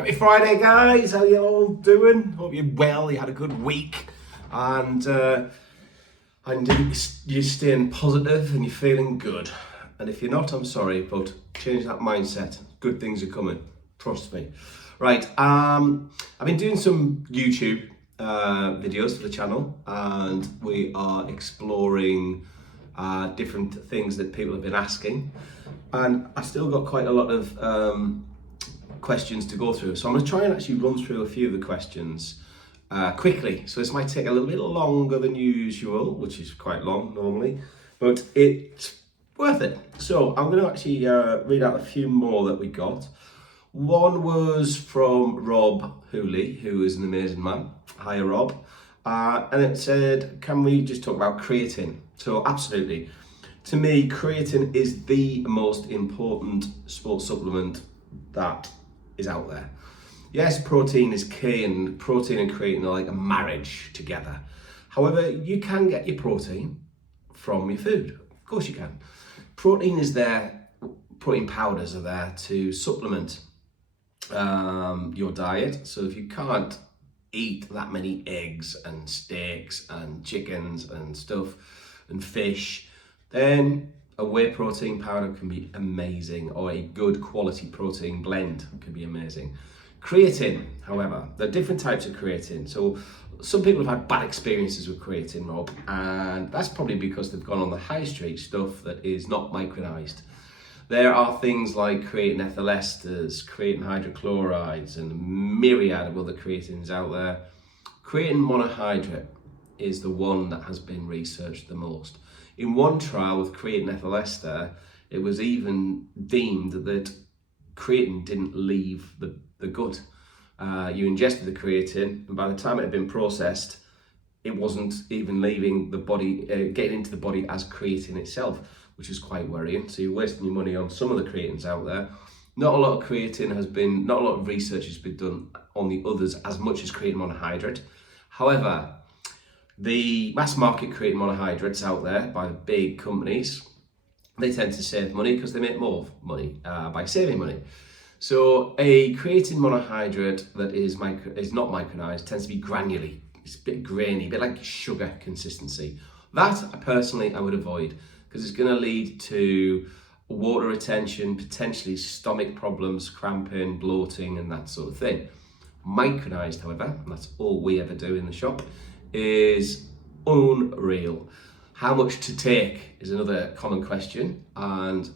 Happy Friday, guys. How you all doing? Hope you're well. You had a good week, and you're staying positive and you're feeling good. And if you're not, I'm sorry, but change that mindset. Good things are coming. Trust me. Right. I've been doing some YouTube videos for the channel, and we are exploring different things that people have been asking, and I've still got quite a lot of questions to go through. So I'm going to try and actually run through a few of the questions quickly. So this might take a little bit longer than usual, which is quite long normally, but it's worth it. So I'm going to actually read out a few more that we got. One was from Rob Hooley, who is an amazing man. Hi, Rob. And it said, can we just talk about creatine? So absolutely. To me, creatine is the most important sports supplement that is out there. Yes, protein is key, and protein and creatine are like a marriage together. However, you can get your protein from your food. Of course you can. Protein is there, protein powders are there to supplement your diet. So if you can't eat that many eggs and steaks and chickens and stuff and fish, then a whey protein powder can be amazing, or a good quality protein blend can be amazing. Creatine, however, there are different types of creatine. So some people have had bad experiences with creatine, Rob, and that's probably because they've gone on the high street stuff that is not micronized. There are things like creatine ethyl esters, creatine hydrochlorides, and a myriad of other creatines out there. Creatine monohydrate is the one that has been researched the most. In one trial with creatine ethyl ester, it was even deemed that creatine didn't leave the gut. You ingested the creatine, and by the time it had been processed, it wasn't even leaving the body, getting into the body as creatine itself, which is quite worrying. So you're wasting your money on some of the creatines out there. Not a lot of creatine has been, not a lot of research has been done on the others as much as creatine monohydrate. However, the mass market creatine monohydrates out there by the big companies, they tend to save money because they make more money by saving money. So a creatine monohydrate that is not micronized tends to be granularly. It's a bit grainy, a bit like sugar consistency. That personally I would avoid, because it's going to lead to water retention, potentially stomach problems, cramping, bloating, and that sort of thing. Micronized, however, and that's all we ever do in the shop, is unreal. How much to take is another common question, and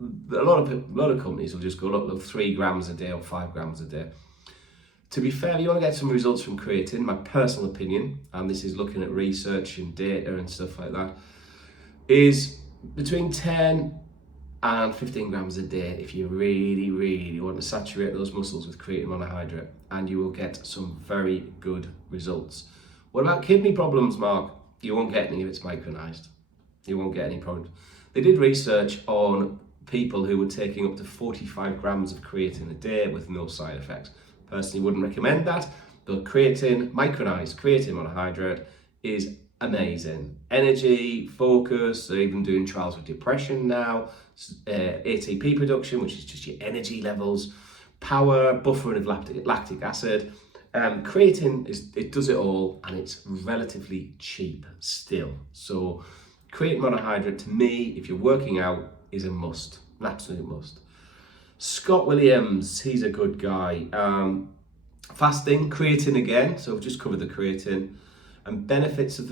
a lot of companies will just go, look, 3 grams a day or 5 grams a day. To be fair, you want to get some results from creatine, my personal opinion, and this is looking at research and data and stuff like that, is between 10 and 15 grams a day if you really, really want to saturate those muscles with creatine monohydrate, and you will get some very good results. What about kidney problems, Mark? You won't get any if it's micronized. You won't get any problems. They did research on people who were taking up to 45 grams of creatine a day with no side effects. Personally wouldn't recommend that, but creatine, micronized creatine monohydrate is amazing. Energy, focus, they're even doing trials with depression now, ATP production, which is just your energy levels, power, buffering of lactic acid. Creatine, it does it all, and it's relatively cheap still. So creatine monohydrate, to me, if you're working out, is a must, an absolute must. Scott Williams, he's a good guy. Fasting, creatine again, so we've just covered the creatine, and benefits of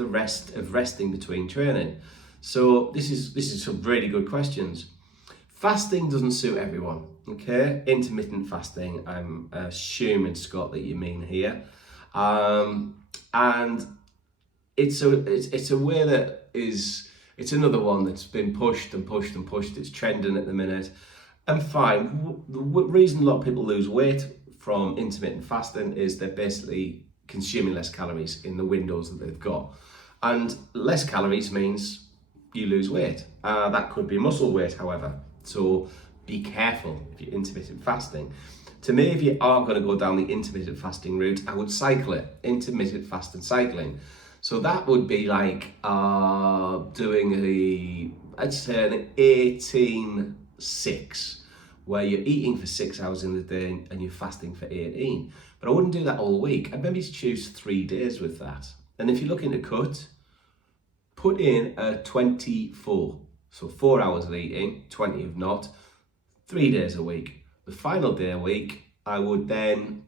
resting between training. So this is some really good questions. Fasting doesn't suit everyone, okay? Intermittent fasting, I'm assuming, Scott, that you mean here. And it's a way that it's another one that's been pushed and pushed and pushed. It's trending at the minute. And fine, the reason a lot of people lose weight from intermittent fasting is they're basically consuming less calories in the windows that they've got. And less calories means you lose weight. That could be muscle weight, however. So be careful if you're intermittent fasting. To me, if you are going to go down the intermittent fasting route, I would cycle it, intermittent fasting cycling. So that would be like doing I'd say an 18-6, where you're eating for 6 hours in the day and you're fasting for 18. But I wouldn't do that all week. I'd maybe choose 3 days with that. And if you're looking to cut, put in a 24. So 4 hours of eating, 20 of not, 3 days a week. The final day a week, I would then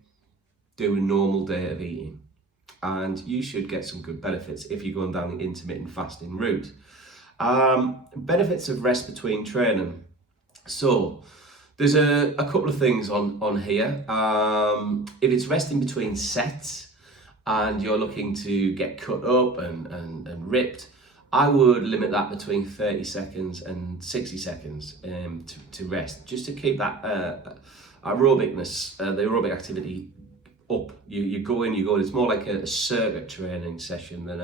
do a normal day of eating. And you should get some good benefits if you're going down the intermittent fasting route. Benefits of rest between training. So there's a couple of things on here. If it's resting between sets and you're looking to get cut up and ripped, I would limit that between 30 seconds and 60 seconds to rest, just to keep that aerobicness, the aerobic activity up. You go in, it's more like a circuit training session than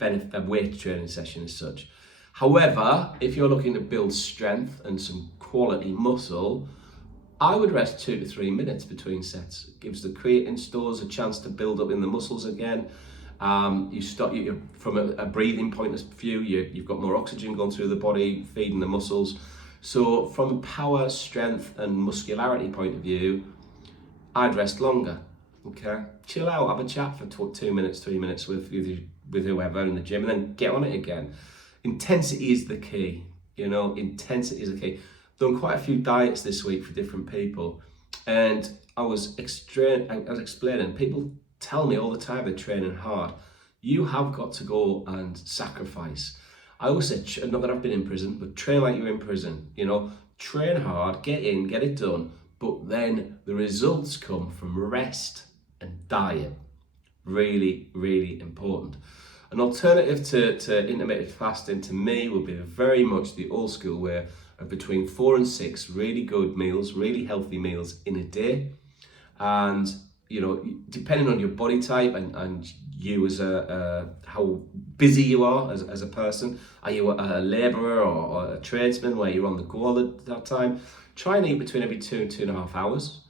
a weight training session as such. However, if you're looking to build strength and some quality muscle, I would rest 2 to 3 minutes between sets. It gives the creatine stores a chance to build up in the muscles again. You from a breathing point of view, you've got more oxygen going through the body, feeding the muscles. So from a power, strength and muscularity point of view, I'd rest longer. Okay, chill out, have a chat for 2 minutes, 3 minutes with whoever in the gym, and then get on it again. Intensity is the key. Intensity is the key. Done quite a few diets this week for different people, and I was explaining. People tell me all the time they're training hard. You have got to go and sacrifice. I always say, not that I've been in prison, but train like you're in prison. Train hard, get in, get it done, but then the results come from rest and diet. Really, really important. An alternative to intermittent fasting to me would be very much the old school way of between 4 and 6 really good meals, really healthy meals in a day. And depending on your body type and you as how busy you are as a person, are you a labourer or a tradesman where you're on the go all that time? Try and eat between every 2 and 2.5 hours.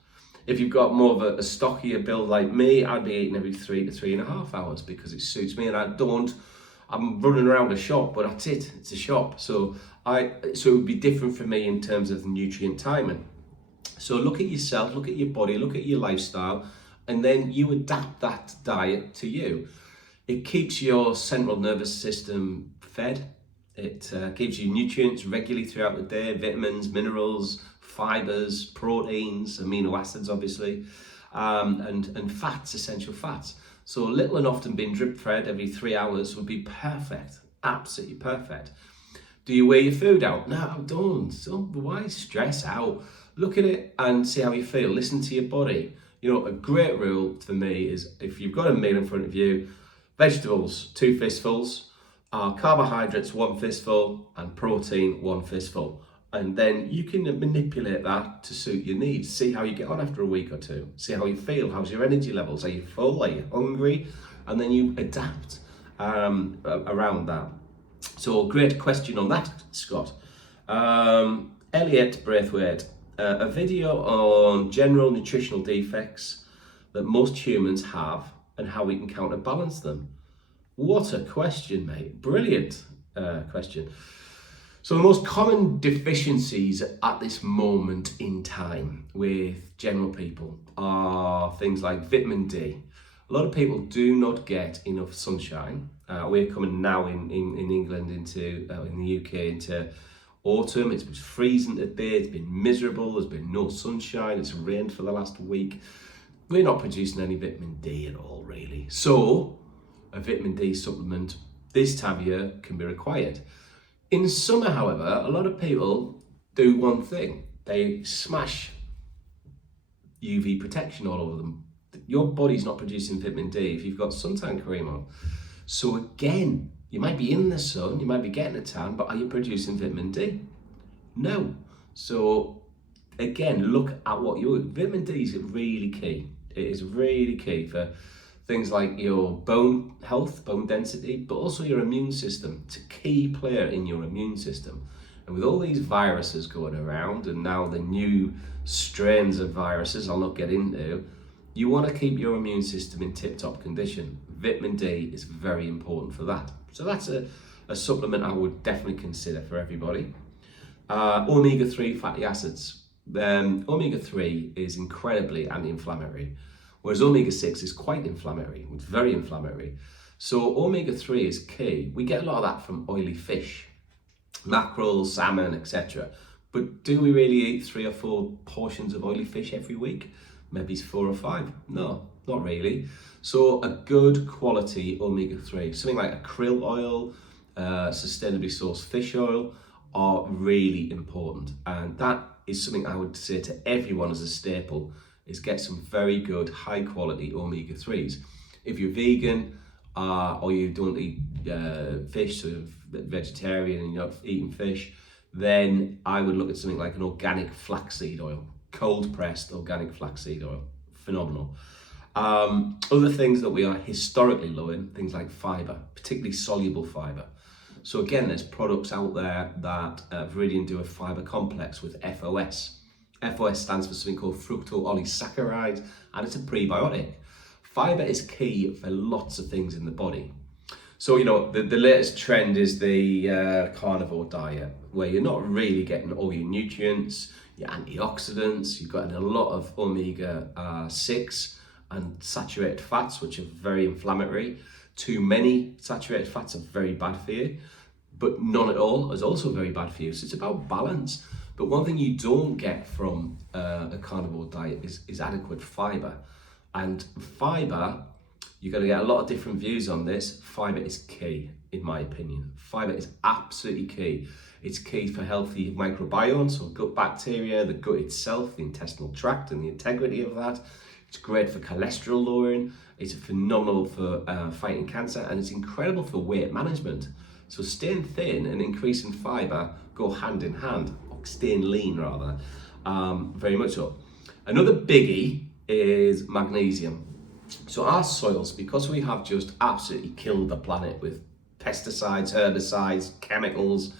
If you've got more of a stockier build like me, I'd be eating every 3 to 3.5 hours because it suits me, and I'm running around a shop, but that's it, it's a shop. So it would be different for me in terms of the nutrient timing. So look at yourself, look at your body, look at your lifestyle, and then you adapt that diet to you. It keeps your central nervous system fed. It gives you nutrients regularly throughout the day, vitamins, minerals, fibers, proteins, amino acids, obviously, and fats, essential fats. So little and often being drip fed every 3 hours would be perfect, absolutely perfect. Do you weigh your food out? No, don't. So why stress out? Look at it and see how you feel. Listen to your body. A great rule for me is if you've got a meal in front of you, vegetables, 2 fistfuls, carbohydrates, 1 fistful, and protein, 1 fistful. And then you can manipulate that to suit your needs. See how you get on after a week or 2. See how you feel. How's your energy levels? Are you full? Are you hungry? And then you adapt around that. So great question on that, Scott. Elliot Braithwaite. A video on general nutritional defects that most humans have and how we can counterbalance them. What a question, mate. Brilliant question. So the most common deficiencies at this moment in time with general people are things like vitamin D. A lot of people do not get enough sunshine. We're coming now in England in the UK into autumn. It's been freezing today, it's been miserable, there's been no sunshine, it's rained for the last week. We're not producing any vitamin D at all, really. So a vitamin D supplement this time of year can be required. In summer, however, a lot of people do one thing. They smash UV protection all over them. Your body's not producing vitamin D if you've got suntan cream on. So again, you might be in the sun, you might be getting a tan, but are you producing vitamin D? No. So again, look at what vitamin D is really key. It is really key for things like your bone health, bone density, but also your immune system. It's a key player in your immune system. And with all these viruses going around, and now the new strains of viruses I'll not get into, you want to keep your immune system in tip-top condition. Vitamin D is very important for that. So that's a supplement I would definitely consider for everybody. Omega-3 fatty acids. Omega-3 is incredibly anti-inflammatory, whereas omega-6 is quite inflammatory. It's very inflammatory. So omega-3 is key. We get a lot of that from oily fish, mackerel, salmon, etc. But do we really eat 3 or 4 portions of oily fish every week? Maybe it's 4 or 5. No, not really. So a good quality omega-3, something like a krill oil, sustainably sourced fish oil, are really important. And that is something I would say to everyone as a staple, is get some very good high quality omega-3s. If you're vegan or you don't eat fish, sort of vegetarian and you're not eating fish, then I would look at something like an organic flaxseed oil, cold pressed organic flaxseed oil, phenomenal. Other things that we are historically low in, things like fibre, particularly soluble fibre. So again, there's products out there that Viridian do a fibre complex with FOS. FOS stands for something called fructooligosaccharides, and it's a prebiotic. Fibre is key for lots of things in the body. So, you know, the latest trend is the carnivore diet, where you're not really getting all your nutrients, your antioxidants, you've got a lot of omega-6 and saturated fats, which are very inflammatory. Too many saturated fats are very bad for you, but none at all is also very bad for you. So it's about balance. But one thing you don't get from a carnivore diet is adequate fibre. And fibre, you're going to get a lot of different views on this. Fibre is key, in my opinion. Fibre is absolutely key. It's key for healthy microbiome, so gut bacteria, the gut itself, the intestinal tract and the integrity of that. It's great for cholesterol lowering. It's phenomenal for fighting cancer, and it's incredible for weight management. So staying thin and increasing fibre go hand in hand, or staying lean rather, very much so. Another biggie is magnesium. So our soils, because we have just absolutely killed the planet with pesticides, herbicides, chemicals,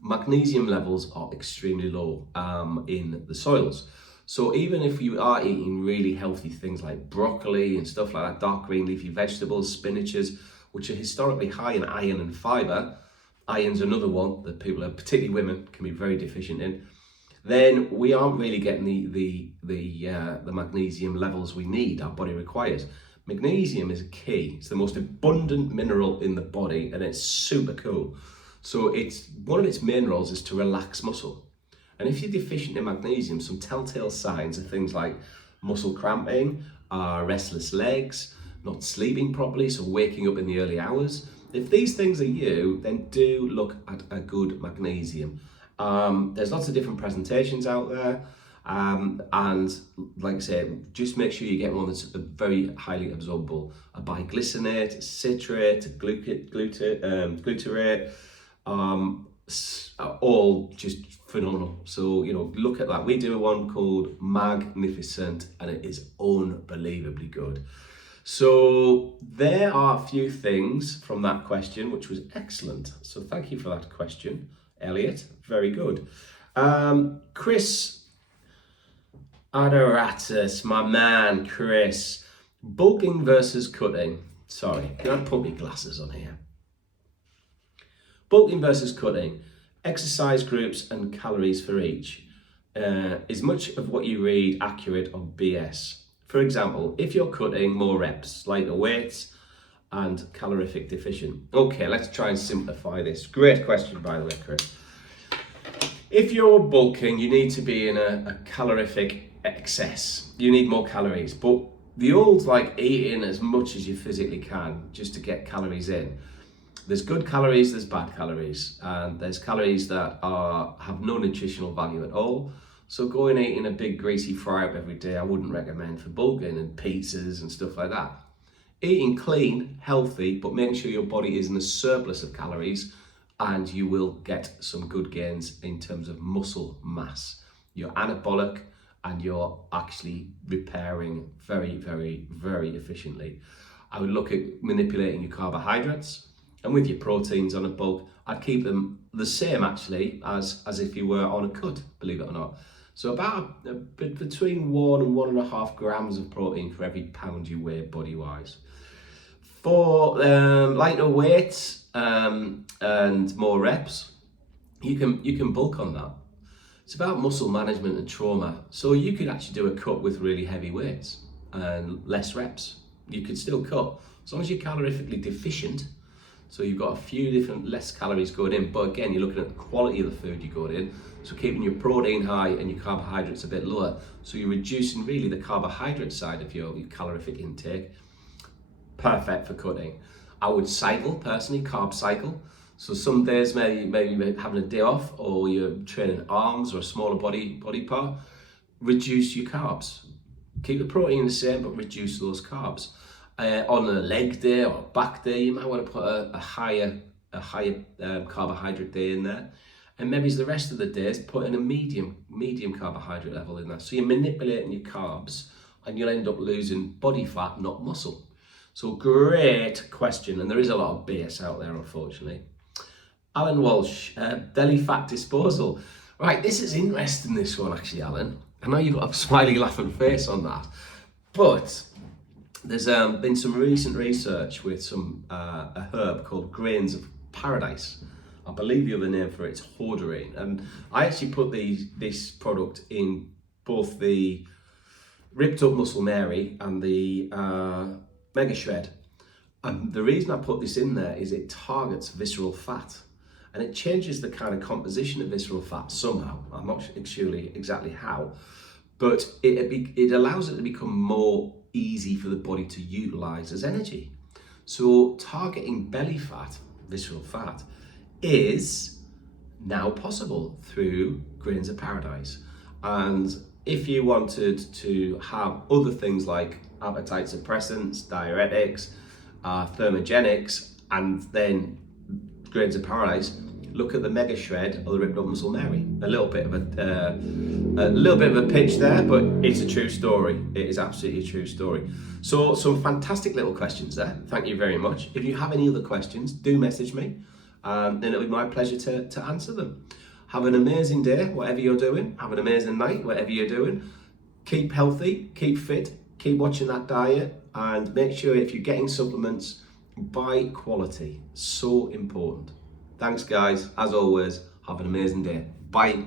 magnesium levels are extremely low in the soils. So even if you are eating really healthy things like broccoli and stuff like that, dark green leafy vegetables, spinaches, which are historically high in iron and fibre, iron's another one that people, particularly women, can be very deficient in, then we aren't really getting the magnesium levels we need, our body requires. Magnesium is key. It's the most abundant mineral in the body, and it's super cool. So it's one of its main roles is to relax muscle. And if you're deficient in magnesium, some telltale signs are things like muscle cramping, restless legs, not sleeping properly, so waking up in the early hours. If these things are you, then do look at a good magnesium. There's lots of different presentations out there. And like I say, just make sure you get one that's very highly absorbable. A biglycinate, a citrate, a glutarate, all just phenomenal. So, you know, look at that. We do one called Magnificent, and it is unbelievably good. So there are a few things from that question, which was excellent. So thank you for that question, Elliot. Very good. Chris Adoratus, my man, Chris. Bulking versus cutting. Sorry, can I put my glasses on here? Bulking versus cutting. Exercise groups and calories for each. Is much of what you read accurate or BS? For example, if you're cutting more reps, lighter weights, and calorific deficient. Okay, let's try and simplify this. Great question, by the way, Chris. If you're bulking, you need to be in a calorific excess. You need more calories, but the old like eating as much as you physically can just to get calories in. There's good calories, there's bad calories, and there's calories that have no nutritional value at all. So going eating a big greasy fry-up every day, I wouldn't recommend for bulking, and pizzas and stuff like that. Eating clean, healthy, but making sure your body is in a surplus of calories, and you will get some good gains in terms of muscle mass. You're anabolic and you're actually repairing very, very, very efficiently. I would look at manipulating your carbohydrates, and with your proteins on a bulk, I'd keep them the same actually as if you were on a cut, believe it or not. So about between 1 and 1.5 grams of protein for every pound you weigh body-wise. For lighter weights and more reps, you can bulk on that. It's about muscle management and trauma. So you could actually do a cut with really heavy weights and less reps. You could still cut, as long as you're calorifically deficient. So you've got a few different less calories going in, but again, you're looking at the quality of the food you're going in. So keeping your protein high and your carbohydrates a bit lower. So you're reducing really the carbohydrate side of your calorific intake. Perfect for cutting. I would cycle personally, carb cycle. So some days maybe having a day off, or you're training arms or a smaller body part, reduce your carbs. Keep the protein the same, but reduce those carbs. On a leg day or a back day, you might want to put a higher carbohydrate day in there. And maybe the rest of the days, put in a medium carbohydrate level in there. So you're manipulating your carbs and you'll end up losing body fat, not muscle. So great question. And there is a lot of BS out there, unfortunately. Alan Walsh, belly fat disposal. Right, this is interesting, this one actually, Alan. I know you've got a smiley laughing face on that, but there's been some recent research with a herb called grains of paradise. I believe the other name for it's horderine, and I actually put this product in both the Ripped Up Muscle Mary and the Mega Shred. And the reason I put this in there is it targets visceral fat. And it changes the kind of composition of visceral fat somehow. I'm not sure exactly how, but it allows it to become more easy for the body to utilize as energy. So targeting belly fat, visceral fat, is now possible through Grains of Paradise. And if you wanted to have other things like appetite suppressants, diuretics, thermogenics, and then Grains of Paradise, look at the Mega Shred or the Ripped Up Muscle Mary. A little bit of a pitch there, but it's a true story. It is absolutely a true story. So some fantastic little questions there. Thank you very much. If you have any other questions, do message me, and it'll be my pleasure to answer them. Have an amazing day, whatever you're doing. Have an amazing night, whatever you're doing. Keep healthy, keep fit, keep watching that diet, and make sure if you're getting supplements, buy quality. So important. Thanks guys, as always, have an amazing day. Bye.